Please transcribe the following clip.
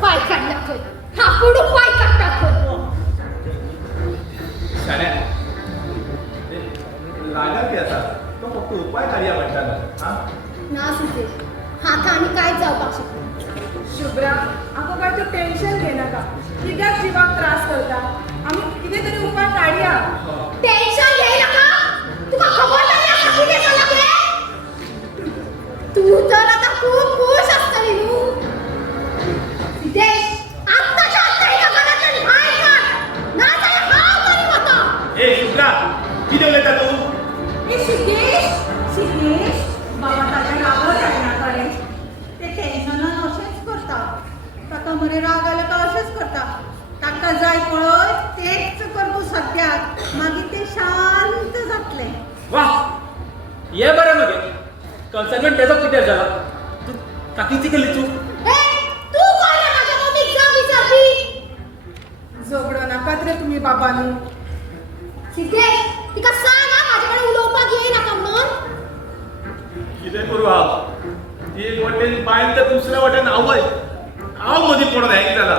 पाय काढला खय हा पुढू पाय काढता खय शाण्या लागल की आता तो फक्त उपाय काढूया म्हणताना हा ना सुचेल हाता आणि काय जाऊ शकतो शुभ्रा आपण काय तू टेन्शन घे नका कित्याक जीवाक त्रास करता आम्ही किती तरी उपाय काढया टेन्शन घे नका तुका खबर नाही आता किती झाला ते तू तर आता खूप खुश असतली नू सिद्धेश आत्ताच्या आत्ता एका घरातून बाहेर काढ ना तर हाव करी होता ए शुक्ला किती बोलता तू ए सिद्धेश सिद्धेश बाबा ताज्या रागावर जायना करे ते टेन्शनान अशेंच करता ताका मरे राग आला तो अशेंच करता ताका जाय पळय तेच कर तू सद्याक मागीर ते शांत जातले वा ये बरं मगे कन्साइनमेंट त्याचा किती झाला तू काकीची केली चूक ए तू कोण आहे माझ्या मम्मीक जा विचारली झगडो नाकात रे तुम्ही बाबानू सिद्धेश तिका सांग ना माझ्याकडे उलोवपाक ये नका म्हणून कितें करू हांव एक वाटेन बायल तर दुसऱ्या वाटेन आवय हांव मदीं पडून हँग जाला